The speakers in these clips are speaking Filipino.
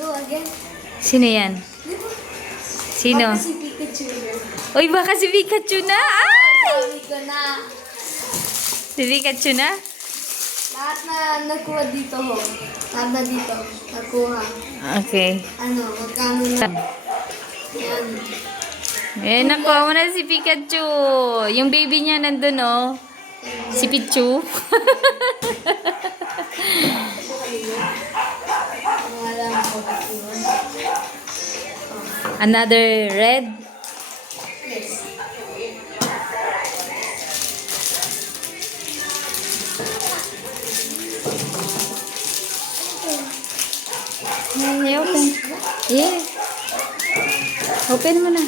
No, again. Sino yan? Sino? Baka si Pikachu. Uy, baka si Pikachu na! Ay! Sabi ko na. Si Pikachu na? Lahat na nakuha dito ho. Lahat na dito. Nakuha. Okay. Ano, magkano na. Yan. Eh, nakuha mo na si Pikachu. Yung baby niya nandun, oh. Si Pichu. Wala ko yun. Another red. Yes. Hey, open. Yeah. Open mo na.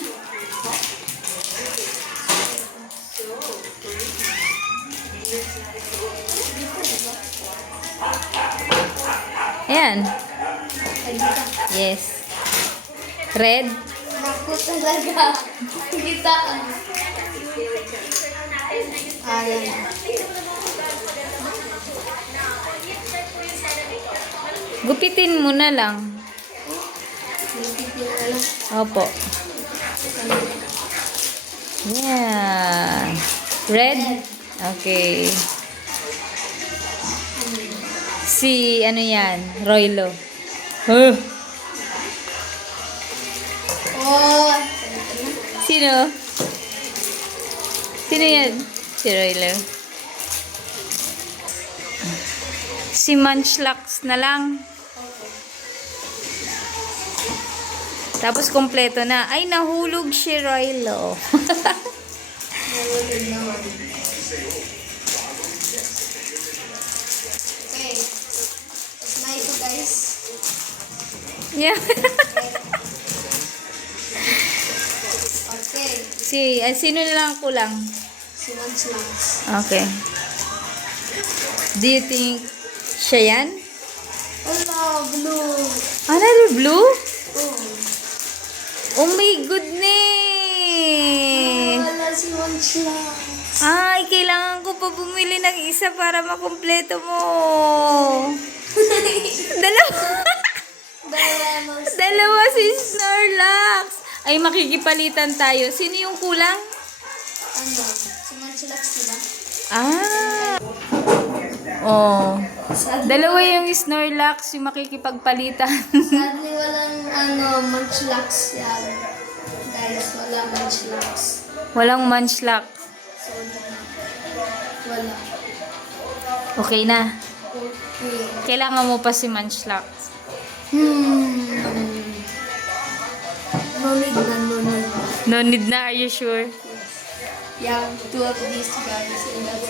Ayan. Ay, dito. Yes. Red. Naku talaga. Kita. Ayan. Gupitin mo na lang. Opo. Yeah. Red? Okay. Si, ano yan? Roylo. Huh. Oh. Sino? Sino yan? Si Roylo. Si Munchlax na lang. Tapos kompleto na. Ay, nahulog si Roylo. Nalulog naman. Okay. Tapos na ito, guys. Yeah. Okay. Sino na lang kulang? Si Munchlax. Okay. Do you think siya yan? Wala, blue. Another blue? Oh. Oh my goodness! Wala si Munchlax. Ay, kailangan ko pa bumili ng isa para makumpleto mo. Dalawa. Dalawa si Snorlax. Ay, makikipalitan tayo. Sino yung kulang? Ano? Si Munchlax diba? Ah. Oh. Sadly, Dalawa yung Snorlax, yung makikipagpalitan. sadly walang Munchlax yan. Guys, wala Munchlax. Walang Munchlax. So, wala. Okay na. Okay. Kailangan mo pa si Munchlax. No need na, no need. No need na, are you sure? Yeah, two of these guys and that's